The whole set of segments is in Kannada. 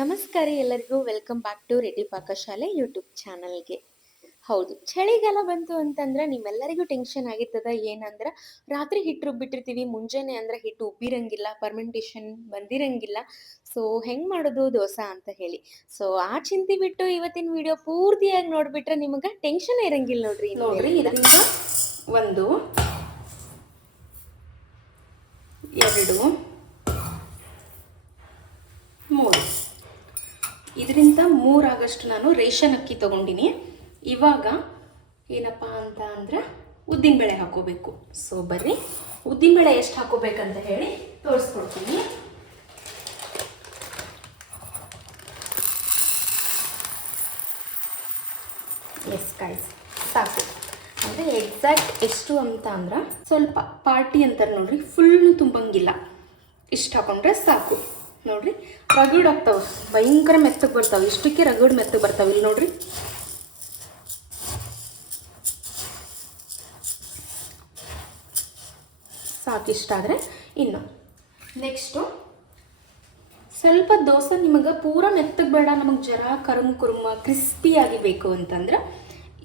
ನಮಸ್ಕಾರ ಎಲ್ಲರಿಗೂ ವೆಲ್ಕಮ್ ಬ್ಯಾಕ್ ಟು ರೆಡ್ಡಿ ಪಾಕಶಾಲೆ ಯೂಟ್ಯೂಬ್ ಚಾನಲ್ಗೆ. ಹೌದು, ಚಳಿಗಾಲ ಬಂತು ಅಂತಂದ್ರೆ ನಿಮ್ಮೆಲ್ಲರಿಗೂ ಟೆನ್ಷನ್ ಆಗಿರ್ತದ. ಏನಂದ್ರೆ ರಾತ್ರಿ ಹಿಟ್ಟು ರುಬ್ಬಿಟ್ಟಿರ್ತೀವಿ, ಮುಂಜಾನೆ ಅಂದ್ರೆ ಹಿಟ್ಟು ಉಬ್ಬಿರಂಗಿಲ್ಲ, ಫರ್ಮೆಂಟೇಷನ್ ಬಂದಿರಂಗಿಲ್ಲ. ಸೊ ಹೆಂಗ್ ಮಾಡೋದು ದೋಸೆ ಅಂತ ಹೇಳಿ. ಸೊ ಆ ಚಿಂತೆ ಬಿಟ್ಟು ಇವತ್ತಿನ ವಿಡಿಯೋ ಪೂರ್ತಿಯಾಗಿ ನೋಡ್ಬಿಟ್ರೆ ನಿಮಗೆ ಟೆನ್ಷನ್ ಇರಂಗಿಲ್ಲ ನೋಡ್ರಿ. ನೋಡ್ರಿ, ಇದರಿಂದ 1 2 3 ಇದರಿಂದ 3 ಆಗಷ್ಟು ನಾನು ರೇಷನ್ ಅಕ್ಕಿ ತಗೊಂಡಿನಿ. ಇವಾಗ ಏನಪ್ಪ ಅಂತ ಅಂದ್ರೆ ಉದ್ದಿನಬೇಳೆ ಹಾಕೋಬೇಕು. ಸೊ ಬರ್ರಿ, ಉದ್ದಿನಬೇಳೆ ಎಷ್ಟು ಹಾಕೋಬೇಕಂತ ಹೇಳಿ ತೋರಿಸ್ಕೊಡ್ತೀನಿ. ಎಸ್ ಗೈಸ್, ಸಾಕು. ಅಂದರೆ ಎಕ್ಸಾಕ್ಟ್ ಎಷ್ಟು ಅಂತ ಅಂದ್ರೆ ಸ್ವಲ್ಪ ಪಾರ್ಟಿ ಅಂತಾರೆ ನೋಡ್ರಿ, ಫುಲ್ಲು ತುಂಬಂಗಿಲ್ಲ, ಇಷ್ಟು ಹಾಕೊಂಡ್ರೆ ಸಾಕು. ನೋಡ್ರಿ, ರಗಡ್ ಆಗ್ತಾವೆ, ಭಯಂಕರ ಮೆತ್ತಗೆ ಬರ್ತಾವೆ. ಇಷ್ಟಕ್ಕೆ ರಗಡ್ ಮೆತ್ತಗೆ ಬರ್ತಾವೆ. ಇಲ್ಲಿ ನೋಡ್ರಿ, ಸಾಕಿಷ್ಟಾದರೆ ಇನ್ನು ನೆಕ್ಸ್ಟು ಸ್ವಲ್ಪ ದೋಸೆ ನಿಮಗೆ ಪೂರ ಮೆತ್ತಗೆ ಬೇಡ, ನಮಗೆ ಜರ ಕುರುಮ ಕ್ರಿಸ್ಪಿಯಾಗಿ ಬೇಕು ಅಂತಂದ್ರೆ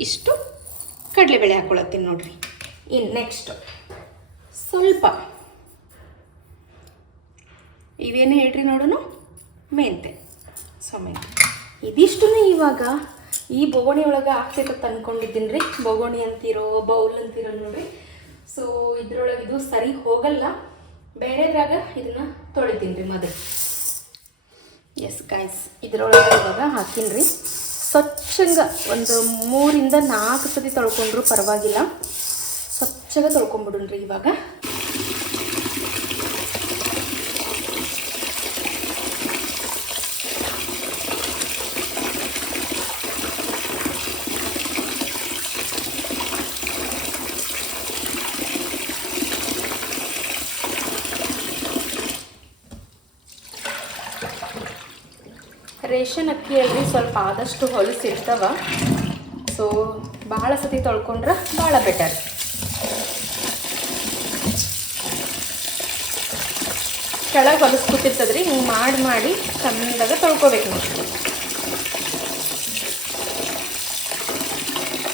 ಇಷ್ಟು ಕಡಲೆಬೇಳೆ ಹಾಕ್ಕೊಳತ್ತೀನಿ ನೋಡ್ರಿ. ಇನ್ನು ನೆಕ್ಸ್ಟು ಸ್ವಲ್ಪ ಇವೇನು ಹೇಳ್ರಿ ನೋಡೋಣ, ಮೆಂತೆ. ಸೊ ಮೆಂತೆ ಇದಿಷ್ಟು ಇವಾಗ ಈ ಬೊಗೋಣಿ ಒಳಗೆ ಆಗ್ತೈತೆ ಅಂದ್ಕೊಂಡಿದ್ದೀನಿ ರೀ. ಬೊಗೋಣಿ ಅಂತೀರೋ ಬೌಲ್ ಅಂತೀರೋ ನೋಡ್ರಿ. ಸೊ ಇದ್ರೊಳಗೆ ಇದು ಸರಿ ಹೋಗಲ್ಲ, ಬೇರೆದ್ರಾಗ ಇದನ್ನು ತೊಳಿತೀನಿ ರೀ ಮೊದಲು. ಎಸ್ ಗೈಸ್, ಇದ್ರೊಳಗೆ ಇವಾಗ ಹಾಕೀನಿ ರೀ. ಸ್ವಚ್ಛಂಗೆ ಒಂದು 3 ಇಂದ 4 ಸತಿ ತೊಳ್ಕೊಂಡ್ರು ಪರವಾಗಿಲ್ಲ, ಸ್ವಚ್ಛಗೆ ತೊಳ್ಕೊಂಬಿಡ್ರಿ ಇವಾಗ. ರೇಷನ್ ಅಕ್ಕಿಯಲ್ಲಿ ಸ್ವಲ್ಪ ಆದಷ್ಟು ಹೊಲಸಿರ್ತಾವ. ಸೊ ಭಾಳ ಸತಿ ತೊಳ್ಕೊಂಡ್ರೆ ಭಾಳ ಬೆಟರ್. ಕೆಳಗೆ ಹೊಲಸ್ಕೊತಿರ್ತದ್ರಿ, ಹಿಂಗೆ ಮಾಡಿ ಚಂದಾಗ ತೊಳ್ಕೊಬೇಕು ನೋಡಿ.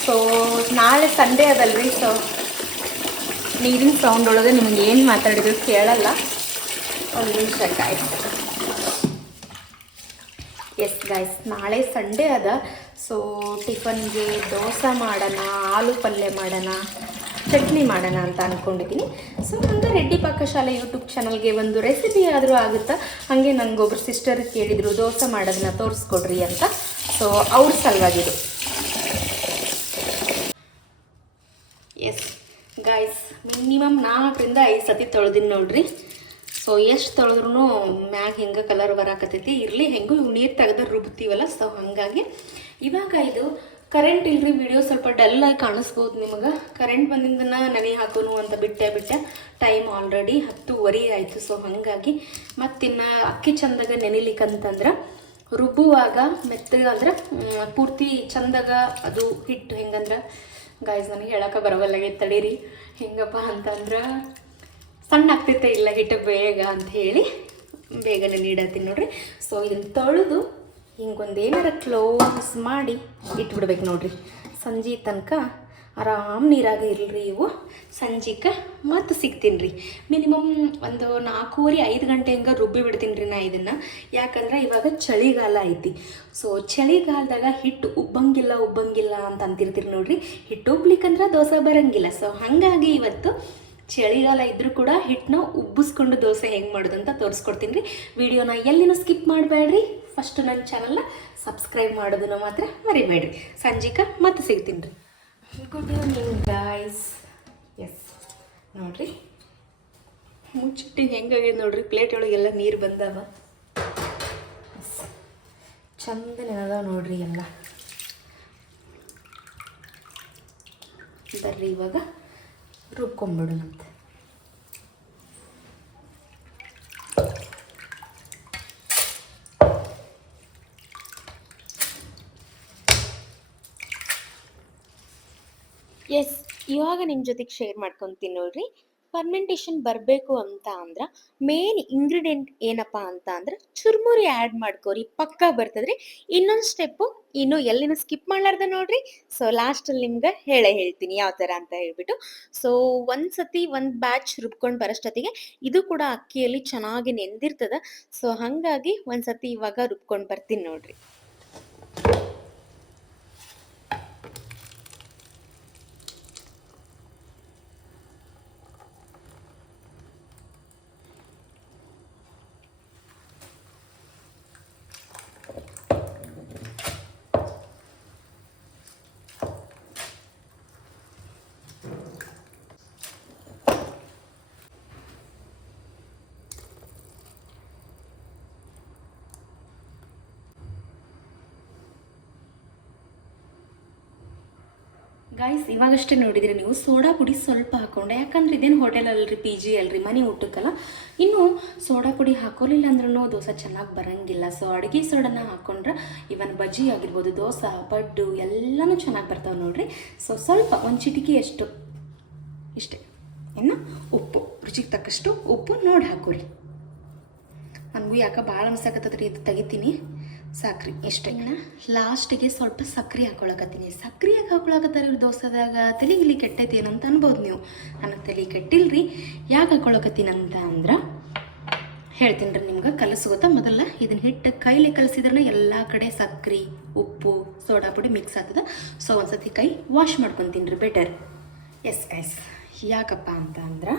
ಸೊ ನಾಳೆ ಸಂಡೇ ಅದಲ್ರಿ, ಸೊ ನೀರಿನ ಸೌಂಡ್ ಒಳಗೆ ನಿಮ್ಗೆ ಏನು ಮಾತಾಡಿದ್ರು ಕೇಳಲ್ಲ. ಒಂದು ನಿಮಿಷ ಆಯ್ತು. ಎಸ್ ಗೈಸ್, ನಾಳೆ ಸಂಡೇ ಅದ. ಸೊ ಟಿಫನ್ಗೆ ದೋಸೆ ಮಾಡೋಣ, ಆಲೂ ಪಲ್ಯ ಮಾಡೋಣ, ಚಟ್ನಿ ಮಾಡೋಣ ಅಂತ ಅಂದ್ಕೊಂಡಿದ್ದೀನಿ. ಸೊ ಹಂಗೆ ರೆಡ್ಡಿ ಪಾಕಶಾಲೆ ಯೂಟ್ಯೂಬ್ ಚಾನಲ್ಗೆ ಒಂದು ರೆಸಿಪಿ ಆದರೂ ಆಗುತ್ತಾ. ಹಾಗೆ ನನಗೊಬ್ರು ಸಿಸ್ಟರ್ ಕೇಳಿದರು ದೋಸೆ ಮಾಡೋದನ್ನ ತೋರಿಸ್ಕೊಡ್ರಿ ಅಂತ. ಸೊ ಅವ್ರ ಸಲುವಾಗಿದೆ. ಎಸ್ ಗೈಸ್, ಮಿನಿಮಮ್ 4 ಇಂದ 5 ಸತಿ ತೊಳೆದಿನಿ ನೋಡ್ರಿ. ಸೊ ಎಷ್ಟು ತೊಳೆದ್ರೂ ಮ್ಯಾಗ ಹಿಂಗೆ ಕಲರ್ ಬರಾಕತ್ತೈತಿ. ಇರಲಿ, ಹೆಂಗೂ ನೀರು ತೆಗೆದ್ರೆ ರುಬ್ತೀವಲ್ಲ, ಸೊ ಹಾಗಾಗಿ ಇವಾಗ ಇದು ಕರೆಂಟ್ ಇಲ್ರಿ. ವಿಡಿಯೋ ಸ್ವಲ್ಪ ಡಲ್ಲಾಗಿ ಕಾಣಿಸ್ಬೋದು ನಿಮಗೆ. ಕರೆಂಟ್ ಬಂದಿಂದನ ನೆನೆ ಹಾಕೋನು ಅಂತ ಬಿಟ್ಟೆ ಟೈಮ್ ಆಲ್ರೆಡಿ 10:15 ಆಯಿತು. ಸೊ ಹಾಗಾಗಿ ಮತ್ತಿನ್ನು ಅಕ್ಕಿ ಚಂದಾಗ ನೆನಿಲಿಕ್ಕಂತಂದ್ರೆ ರುಬ್ಬುವಾಗ ಮೆತ್ತಗೆ ಅಂದ್ರೆ ಪೂರ್ತಿ ಚಂದಾಗ ಅದು ಹಿಟ್ಟು ಹೆಂಗಂದ್ರೆ ಗಾಯ್ಸ್, ನನಗೆ ಹೇಳೋಕೆ ಬರವಲ್ಲಾಗೈತೆ, ತಡೀರಿ. ಹೆಂಗಪ್ಪ ಅಂತಂದ್ರೆ ಸಣ್ಣ ಆಗ್ತೈತೆ ಇಲ್ಲ ಹಿಟ್ಟು ಬೇಗ ಅಂತ ಹೇಳಿ ಬೇಗನೆ ನೀಡತ್ತೀನಿ ನೋಡ್ರಿ. ಸೊ ಇದನ್ನು ತೊಳೆದು ಹಿಂಗೊಂದು ಏನಾರ ಕ್ಲೋಸ್ ಮಾಡಿ ಇಟ್ಬಿಡ್ಬೇಕು ನೋಡ್ರಿ. ಸಂಜೆ ತನಕ ಆರಾಮ್ ನೀರಾಗ ಇರಲ್ರಿ ಇವು. ಸಂಜೆಗೆ ಮತ್ತೆ ಸಿಗ್ತೀನಿ ರೀ. ಮಿನಿಮಮ್ ಒಂದು 4:30-5 ಗಂಟೆ ಹಂಗೆ ರುಬ್ಬಿ ಬಿಡ್ತೀನಿ ರೀ ನಾ ಇದನ್ನು. ಯಾಕಂದ್ರೆ ಇವಾಗ ಚಳಿಗಾಲ ಐತಿ. ಸೊ ಚಳಿಗಾಲದಾಗ ಹಿಟ್ಟು ಉಬ್ಬಂಗಿಲ್ಲ ಅಂತ ಅಂತಿರ್ತೀರಿ ನೋಡ್ರಿ. ಹಿಟ್ಟು ಉಬ್ಲಿಕ್ಕಂದ್ರೆ ದೋಸೆ ಬರೋಂಗಿಲ್ಲ. ಸೊ ಹಾಗಾಗಿ ಇವತ್ತು ಚಳಿಗಾಲ ಇದ್ರೂ ಕೂಡ ಹಿಟ್ಟನ್ನ ಉಬ್ಬಿಸ್ಕೊಂಡು ದೋಸೆ ಹೆಂಗೆ ಮಾಡೋದು ಅಂತ ತೋರಿಸ್ಕೊಡ್ತೀನಿ ರೀ. ವಿಡಿಯೋನ ಎಲ್ಲಿನೂ ಸ್ಕಿಪ್ ಮಾಡಬೇಡ್ರಿ. ಫಸ್ಟು ನನ್ನ ಚಾನಲ್ನ ಸಬ್ಸ್ಕ್ರೈಬ್ ಮಾಡೋದನ್ನ ಮಾತ್ರ ಮರಿಬೇಡ್ರಿ. ಸಂಜಿಕ ಮತ್ತೆ ಸಿಗ್ತೀನಿ ರೀ. Good evening guys. ಎಸ್ ನೋಡಿರಿ, ಮುಚ್ಚಿಟ್ಟಿಗೆ ಹೆಂಗಾಗ್ಯದ ನೋಡ್ರಿ. ಪ್ಲೇಟ್ ಒಳಗೆಲ್ಲ ನೀರು ಬಂದವ, ಚಂದ ನೆನದ ನೋಡ್ರಿ ಎಲ್ಲ. ಬರ್ರಿ ಇವಾಗ ರುಬ್ಕೊಂಬಿಡೋಣಂತೆ. ಎಸ್, ಇವಾಗ ನಿಮ್ಮ ಜೊತೆಗೆ ಶೇರ್ ಮಾಡ್ಕೊತೀನಿ ನೋಡ್ರಿ. ಫರ್ಮೆಂಟೇಷನ್ ಬರಬೇಕು ಅಂತ ಅಂದ್ರ ಮೇನ್ ಇಂಗ್ರೀಡಿಯೆಂಟ್ ಏನಪ್ಪಾ ಅಂತ ಅಂದ್ರ ಚುರ್ಮುರಿ ಆ್ಯಡ್ ಮಾಡ್ಕೋರಿ, ಪಕ್ಕಾ ಬರ್ತದ್ರಿ. ಇನ್ನೊಂದು ಸ್ಟೆಪ್ಪು ಇನ್ನು ಎಲ್ಲಿನೂ ಸ್ಕಿಪ್ ಮಾಡ್ಲಾರ್ದ ನೋಡ್ರಿ. ಸೊ ಲಾಸ್ಟಲ್ಲಿ ನಿಮ್ಗೆ ಹೇಳ್ತೀನಿ ಯಾವ ಥರ ಅಂತ ಹೇಳ್ಬಿಟ್ಟು. ಸೊ ಒಂದ್ಸತಿ ಒಂದು ಬ್ಯಾಚ್ ರುಬ್ಕೊಂಡು ಬರೋಷ್ಟೊತ್ತಿಗೆ ಇದು ಕೂಡ ಅಕ್ಕಿಯಲ್ಲಿ ಚೆನ್ನಾಗಿ ನೆಂದಿರ್ತದ. ಸೊ ಹಾಗಾಗಿ ಒಂದ್ಸತಿ ಇವಾಗ ರುಬ್ಕೊಂಡು ಬರ್ತೀನಿ ನೋಡ್ರಿ. ಗಾಯ್ಸ್, ಇವಾಗಷ್ಟೇ ನೋಡಿದ್ರಿ ನೀವು ಸೋಡಾ ಪುಡಿ ಸ್ವಲ್ಪ ಹಾಕ್ಕೊಂಡೆ. ಯಾಕಂದ್ರೆ ಇದೇನು ಹೋಟೆಲ್ ಅಲ್ರಿ, ಪಿ ಜಿ ಅಲ್ರಿ, ಮನೆ ಊಟಕ್ಕಲ್ಲ. ಇನ್ನು ಸೋಡಾ ಪುಡಿ ಹಾಕೋಲಿಲ್ಲ ಅಂದ್ರೂ ದೋಸೆ ಚೆನ್ನಾಗಿ ಬರೋಂಗಿಲ್ಲ. ಸೊ ಅಡುಗೆ ಸೋಡಾನ ಹಾಕ್ಕೊಂಡ್ರೆ ಇವನ್ ಬಜ್ಜಿ ಆಗಿರ್ಬೋದು, ದೋಸೆ, ಪಡ್ಡು ಎಲ್ಲನೂ ಚೆನ್ನಾಗಿ ಬರ್ತಾವೆ ನೋಡ್ರಿ. ಸೊ ಸ್ವಲ್ಪ ಒಂದು ಚಿಟಿಕೆಯಷ್ಟು ಇಷ್ಟೇ. ಇನ್ನು ಉಪ್ಪು, ರುಚಿಗೆ ತಕ್ಕಷ್ಟು ಉಪ್ಪು ನೋಡಿ ಹಾಕೋರಿ. ನನಗೂ ಯಾಕೆ ಭಾಳ ಮಸಾಕತ್ತದ್ರಿ, ಇದು ತೆಗಿತೀನಿ. ಸಕ್ರೆ ಎಷ್ಟೇ. ಲಾಸ್ಟಿಗೆ ಸ್ವಲ್ಪ ಸಕ್ರೆ ಹಾಕೊಳಕತ್ತೀನಿ. ಸಕ್ರೆ ಯಾಕೆ ಹಾಕೊಳಕತ್ತಾರೆ ಇವ್ರು ದೋಸೆದಾಗ? ತಲೆಗಿಲಿ ಕೆಟ್ಟೈತಿ ಏನಂತ ಅನ್ಬೋದು ನೀವು. ನನಗೆ ತಲೆ ಕೆಟ್ಟಿಲ್ರಿ. ಯಾಕೆ ಹಾಕೊಳಕತ್ತೀನಿ ಅಂತ ಅಂದ್ರೆ ಹೇಳ್ತೀನಿ ರೀ ನಿಮ್ಗೆ. ಕಲಸ್ಕೊತಾ ಮೊದಲ ಇದನ್ನ ಹಿಟ್ಟು ಕೈಲಿ ಕಲಸಿದ್ರೆ ಎಲ್ಲ ಕಡೆ ಸಕ್ರೆ, ಉಪ್ಪು, ಸೋಡಾ ಪುಡಿ ಮಿಕ್ಸ್ ಆಗ್ತದೆ. ಸೊ ಒಂದ್ಸತಿ ಕೈ ವಾಶ್ ಮಾಡ್ಕೊತೀನಿ ರೀ, ಬೆಟರ್. ಎಸ್ ಗೈಸ್, ಯಾಕಪ್ಪ ಅಂತ ಅಂದ್ರೆ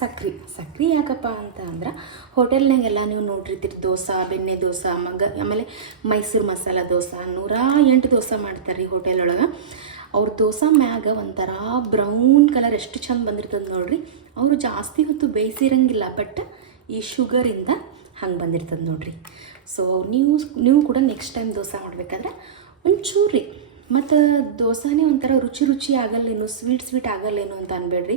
ಸಕ್ರೆ ಯಾಕಪ್ಪ ಅಂತ ಅಂದ್ರೆ ಹೋಟೆಲ್ನಾಗೆಲ್ಲ ನೀವು ನೋಡಿರ್ತೀರಿ, ದೋಸೆ, ಬೆಣ್ಣೆ ದೋಸೆ, ಆಮೇಲೆ ಮೈಸೂರು ಮಸಾಲ ದೋಸೆ, 108 ದೋಸೆ ಮಾಡ್ತಾರೆ ರೀ ಹೋಟೆಲ್ ಒಳಗೆ. ಅವ್ರ ದೋಸೆ ಮ್ಯಾಗ ಒಂಥರ ಬ್ರೌನ್ ಕಲರ್ ಎಷ್ಟು ಚಂದ ಬಂದಿರ್ತದೆ ನೋಡ್ರಿ. ಅವರು ಜಾಸ್ತಿ ಹೊತ್ತು ಬೇಯಿಸಿರಂಗಿಲ್ಲ, ಬಟ್ ಈ ಶುಗರಿಂದ ಹಂಗೆ ಬಂದಿರ್ತದೆ ನೋಡ್ರಿ. ಸೊ ನೀವು ಕೂಡ ನೆಕ್ಸ್ಟ್ ಟೈಮ್ ದೋಸೆ ಮಾಡಬೇಕಾದ್ರೆ ಒಂಚೂರು ರೀ, ಮತ್ತು ದೋಸೆನೇ ಒಂಥರ ರುಚಿ ಆಗಲ್ಲೇನೋ, ಸ್ವೀಟ್ ಆಗಲ್ಲೇನೋ ಅಂತ ಅನ್ಬೇಡ್ರಿ.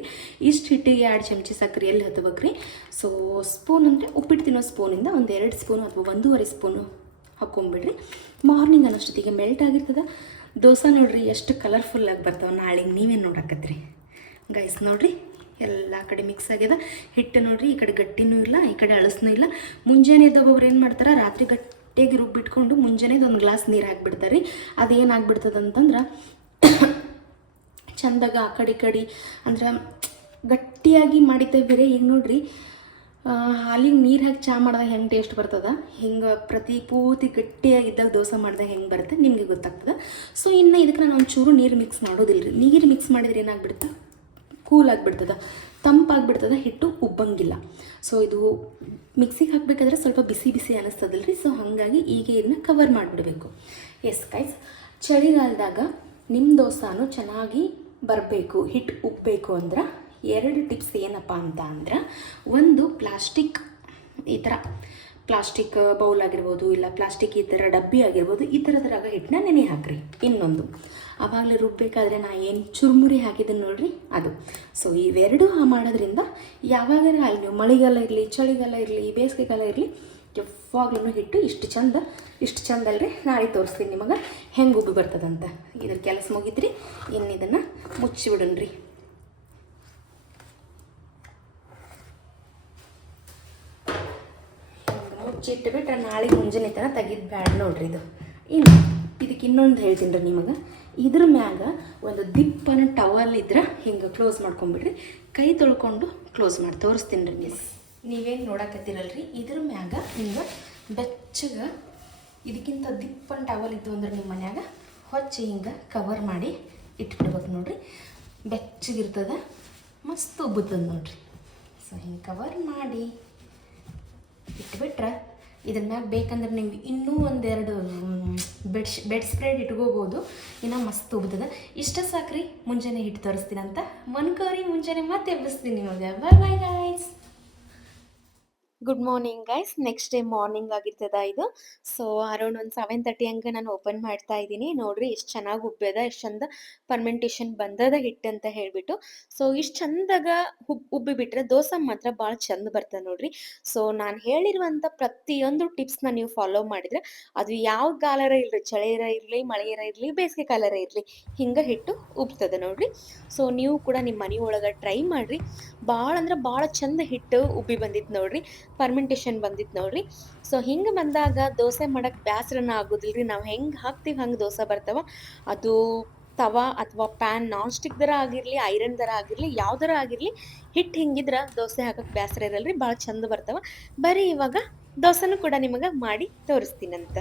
ಇಷ್ಟು ಹಿಟ್ಟಿಗೆ 2 ಚಮಚಿ ಸಕ್ಕರೆ ಎಲ್ಲಿ ಹತ್ಬೇಕ್ರಿ. ಸೊ ಸ್ಪೂನ್ ಅಂದರೆ ಉಪ್ಪಿಟ್ಟು ತಿನ್ನೋ ಸ್ಪೂನಿಂದ 1-2 ಸ್ಪೂನು ಅಥವಾ 1.5 ಸ್ಪೂನು ಹಾಕ್ಕೊಂಬಿಡ್ರಿ. ಮಾರ್ನಿಂಗ್ ಅನ್ನೋಷ್ಟೊತ್ತಿಗೆ ಮೆಲ್ಟ್ ಆಗಿರ್ತದೆ. ದೋಸೆ ನೋಡ್ರಿ ಎಷ್ಟು ಕಲರ್ಫುಲ್ಲಾಗಿ ಬರ್ತಾವೆ. ನಾಳೆಗೆ ನೀವೇನು ನೋಡಕತ್ತೀರಿ ಗೈಸ್. ನೋಡಿರಿ ಎಲ್ಲ ಕಡೆ ಮಿಕ್ಸ್ ಆಗ್ಯದ. ಹಿಟ್ಟು ನೋಡಿರಿ, ಈ ಕಡೆ ಗಟ್ಟಿನೂ ಇಲ್ಲ, ಈ ಕಡೆ ಅಳಸ್ನೂ ಇಲ್ಲ. ಮುಂಜಾನೆ ಎದ್ದೊಬ್ಬೊಬ್ರು ಏನು ಮಾಡ್ತಾರೆ, ರಾತ್ರಿ ಗಟ್ಟಿಗೆ ರುಬ್ಬಿಟ್ಕೊಂಡು ಮುಂಜಾನೆದು 1 ಗ್ಲಾಸ್ ನೀರು ಹಾಕ್ಬಿಡ್ತಾರೆ ರೀ. ಅದೇನಾಗ್ಬಿಡ್ತದೆ ಅಂತಂದ್ರೆ ಚಂದಾಗ ಆ ಕಡೆ ಅಂದ್ರೆ ಗಟ್ಟಿಯಾಗಿ ಮಾಡಿದ್ದೇವೆ ಬೇರೆ. ಈಗ ನೋಡ್ರಿ ಹಾಲಿಗೆ ನೀರು ಹಾಕಿ ಚಹಾ ಮಾಡಿದಾಗ ಹೆಂಗೆ ಟೇಸ್ಟ್ ಬರ್ತದೆ, ಹಿಂಗೆ ಪೂರ್ತಿ ಗಟ್ಟಿಯಾಗಿದ್ದಾಗ ದೋಸೆ ಮಾಡಿದಾಗ ಹೆಂಗೆ ಬರುತ್ತೆ ನಿಮಗೆ ಗೊತ್ತಾಗ್ತದೆ. ಸೊ ಇನ್ನು ಇದಕ್ಕೆ ನಾನು ಒಂಚೂರು ನೀರು ಮಿಕ್ಸ್ ಮಾಡೋದಿಲ್ಲ ರೀ. ನೀರು ಮಿಕ್ಸ್ ಮಾಡಿದ್ರೆ ಏನಾಗ್ಬಿಡುತ್ತೆ, ಕೂಲ್ ಆಗಿಬಿಡ್ತದೆ, ತಂಪಾಗಿಬಿಡ್ತದೆ, ಹಿಟ್ಟು ಉಬ್ಬಂಗಿಲ್ಲ. ಸೊ ಇದು ಮಿಕ್ಸಿಗೆ ಹಾಕಬೇಕಾದ್ರೆ ಸ್ವಲ್ಪ ಬಿಸಿ ಅನ್ನಿಸ್ತದಲ್ಲ ರೀ. ಸೊ ಹಾಗಾಗಿ ಈಗ ಇದನ್ನ ಕವರ್ ಮಾಡಿಬಿಡಬೇಕು. ಎಸ್ ಗೈಸ್, ಚಳಿಗಾಲದಾಗ ನಿಮ್ಮ ದೋಸೆನೂ ಚೆನ್ನಾಗಿ ಬರಬೇಕು, ಹಿಟ್ಟು ಉಬ್ಬಬೇಕು ಅಂದ್ರೆ 2 ಟಿಪ್ಸ್ ಏನಪ್ಪ ಅಂತ ಅಂದ್ರೆ, ಒಂದು ಪ್ಲಾಸ್ಟಿಕ್, ಈ ಥರ ಪ್ಲಾಸ್ಟಿಕ್ ಬೌಲ್ ಆಗಿರ್ಬೋದು, ಇಲ್ಲ ಪ್ಲಾಸ್ಟಿಕ್ ಈ ಥರ ಡಬ್ಬಿ ಆಗಿರ್ಬೋದು, ಈ ಥರದ್ರಾಗ ಹಿಟ್ಟನ್ನ ನೆನೆ ಹಾಕ್ರಿ. ಇನ್ನೊಂದು ಆವಾಗಲೇ ರುಬ್ಬಬೇಕಾದ್ರೆ ನಾ ಏನು ಚುರುಮುರಿ ಹಾಕಿದ್ದೀನಿ ನೋಡ್ರಿ, ಅದು. ಸೊ ಇವೆರಡು ಮಾಡೋದ್ರಿಂದ ಯಾವಾಗಾರ ಅಲ್ಲಿ ನೀವು ಮಳೆಗಾಲ ಇರಲಿ, ಚಳಿಗಾಲ ಇರಲಿ, ಬೇಸಿಗೆಗಾಲ ಇರಲಿ, ಯಾವಾಗ್ಲೂ ಹಿಟ್ಟು ಇಷ್ಟು ಚಂದ ಅಲ್ರಿ. ನಾಳೆ ತೋರಿಸ್ತೀನಿ ನಿಮಗೆ ಹೆಂಗೆ ಉಬ್ಬಿ ಬರ್ತದಂತ. ಇದ್ರ ಕೆಲಸ ಮುಗಿದ್ರಿ, ಇನ್ನು ಇದನ್ನು ಮುಚ್ಚಿಬಿಡನ್ರಿ. ಮುಚ್ಚಿಟ್ಬಿಟ್ರೆ ನಾಳೆ ಮುಂಜಾನೆ ತನಕ ತೆಗಿದು ಬ್ಯಾಡ ನೋಡ್ರಿ ಇದು. ಇನ್ನು ಇದಕ್ಕೆ ಇನ್ನೊಂದು ಹೇಳ್ತೀನಿ ರೀ ನಿಮಗೆ. ಇದ್ರ ಮ್ಯಾಗ ಒಂದು ದಿಪ್ಪನ ಟವಲ್ ಇದ್ರೆ ಹಿಂಗೆ ಕ್ಲೋಸ್ ಮಾಡ್ಕೊಂಬಿಡ್ರಿ. ಕೈ ತೊಳ್ಕೊಂಡು ಕ್ಲೋಸ್ ಮಾಡಿ ತೋರಿಸ್ತೀನಿ ರೀ ಮಿಸ್. ನೀವೇನು ನೋಡಕತ್ತೀರಲ್ರಿ, ಇದ್ರ ಮ್ಯಾಗ ಹಿಂಗೆ ಬೆಚ್ಚಗೆ ಇದಕ್ಕಿಂತ ದಿಪ್ಪನ ಟವಲ್ ಇದ್ದು ಅಂದ್ರೆ ನಿಮ್ಮ ಮನ್ಯಾಗ ಹೊಚ್ಚಿ ಹಿಂಗೆ ಕವರ್ ಮಾಡಿ ಇಟ್ಬಿಡ್ಬೇಕು ನೋಡ್ರಿ. ಬೆಚ್ಚಗಿರ್ತದೆ, ಮಸ್ತ್ ಉಬ್ಬುತ್ತದೆ ನೋಡ್ರಿ. ಸೊ ಹಿಂಗೆ ಕವರ್ ಮಾಡಿ ಇಟ್ಬಿಟ್ರೆ ಇದ್ರ ಮ್ಯಾಗ ಬೇಕಂದ್ರೆ ನೀವು ಇನ್ನೂ 1-2 ಬೆಡ್ ಸ್ಪ್ರೆಡ್ ಇಟ್ಕೋಬೋದು. ಇನ್ನು ಮಸ್ತ್ ಉಬ್ತದೆ. ಇಷ್ಟ ಸಾಕ್ರಿ. ಮುಂಜಾನೆ ಹಿಟ್ಟು ತೋರಿಸ್ತೀನಂತ ಮನ್ಕೋರಿ, ಮುಂಜಾನೆ ಮತ್ತೆ ಎಬ್ಬಿಸ್ತೀನಿ ನಿಮಗೆ. Bye guys. Good morning guys. Next day morning ಆಗಿರ್ತದ ಇದು. ಸೊ ಅರೌಂಡ್ ಒಂದು 7:30 ಹಂಗೆ ನಾನು ಓಪನ್ ಮಾಡ್ತಾ ಇದ್ದೀನಿ. ನೋಡ್ರಿ ಎಷ್ಟು ಚೆನ್ನಾಗಿ ಉಬ್ಬ್ಯದ, ಎಷ್ಟು ಚಂದ ಫರ್ಮೆಂಟೇಷನ್ ಬಂದದ ಹಿಟ್ಟು ಅಂತ ಹೇಳ್ಬಿಟ್ಟು. ಸೊ ಇಷ್ಟು ಚಂದಾಗ ಉಬ್ಬಿ ಬಿಟ್ರೆ ದೋಸೆ ಮಾತ್ರ ಭಾಳ ಚಂದ ಬರ್ತದೆ ನೋಡ್ರಿ. ಸೊ ನಾನು ಹೇಳಿರುವಂಥ ಪ್ರತಿಯೊಂದು ಟಿಪ್ಸ್ನ ನೀವು ಫಾಲೋ ಮಾಡಿದ್ರೆ ಅದು ಯಾವ ಕಾಲರ ಇರಲಿ, ಚಳಿರ ಇರಲಿ, ಮಳೆಯರ ಇರಲಿ, ಬೇಸಿಗೆ ಕಾಲರ ಇರಲಿ, ಹಿಂಗೆ ಹಿಟ್ಟು ಉಬ್ತದೆ ನೋಡ್ರಿ. ಸೊ ನೀವು ಕೂಡ ನಿಮ್ಮ ಮನೆ ಒಳಗೆ ಟ್ರೈ ಮಾಡಿರಿ. ಭಾಳ ಅಂದ್ರೆ ಭಾಳ ಚಂದ ಹಿಟ್ಟು ಉಬ್ಬಿ ಬಂದಿತ್ತು ನೋಡ್ರಿ, ಫರ್ಮೆಂಟೇಷನ್ ಬಂದಿತ್ತು ನೋಡ್ರಿ. ಸೊ ಹಿಂಗೆ ಬಂದಾಗ ದೋಸೆ ಮಾಡಕ್ಕೆ ಬ್ಯಾಸ್ರನ ಆಗೋದಿಲ್ರಿ. ನಾವು ಹೆಂಗೆ ಹಾಕ್ತೀವಿ ಹಂಗೆ ದೋಸೆ ಬರ್ತಾವ. ಅದು ತವಾ ಅಥವಾ ಪ್ಯಾನ್ ನಾನ್ ಸ್ಟಿಕ್ ದರ ಆಗಿರಲಿ, ಐರನ್ ದರ ಆಗಿರಲಿ, ಯಾವ್ದರ ಆಗಿರಲಿ, ಹಿಟ್ಟು ಹಿಂಗಿದ್ರೆ ದೋಸೆ ಹಾಕಕ್ಕೆ ಬ್ಯಾಸ್ರ ಇರಲ್ರಿ, ಭಾಳ ಚಂದ ಬರ್ತಾವ. ಬರೀ ಇವಾಗ ದೋಸೆನೂ ಕೂಡ ನಿಮಗೆ ಮಾಡಿ ತೋರಿಸ್ತೀನಂತ.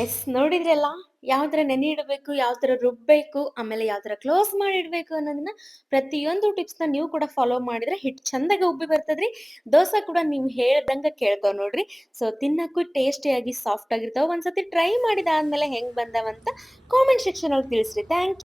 ಎಸ್, ನೋಡಿದ್ರಲ್ಲ ಯಾವ ಥರ ನೆನೆ ಇಡಬೇಕು, ಯಾವ ಥರ ರುಬ್ಬೇಕು, ಆಮೇಲೆ ಯಾವ ಥರ ಕ್ಲೋಸ್ ಮಾಡಿ ಇಡಬೇಕು ಅನ್ನೋದನ್ನ ಪ್ರತಿಯೊಂದು ಟಿಪ್ಸ್ನ ನೀವು ಕೂಡ ಫಾಲೋ ಮಾಡಿದ್ರೆ ಹಿಟ್ಟು ಚಂದಾಗಿ ಉಬ್ಬಿ ಬರ್ತದ್ರಿ. ದೋಸೆ ಕೂಡ ನೀವು ಹೇಳ್ದಂಗೆ ಕೇಳ್ತಾವ ನೋಡ್ರಿ. ಸೊ ತಿನ್ನಕ್ಕೂ ಟೇಸ್ಟಿಯಾಗಿ ಸಾಫ್ಟ್ ಆಗಿರ್ತಾವ. ಒಂದ್ಸತಿ ಟ್ರೈ ಮಾಡಿದಾದ್ಮೇಲೆ ಹೆಂಗೆ ಬಂದವಂತ ಕಾಮೆಂಟ್ ಸೆಕ್ಷನ್ ಒಳಗೆ ತಿಳಿಸ್ರಿ. ಥ್ಯಾಂಕ್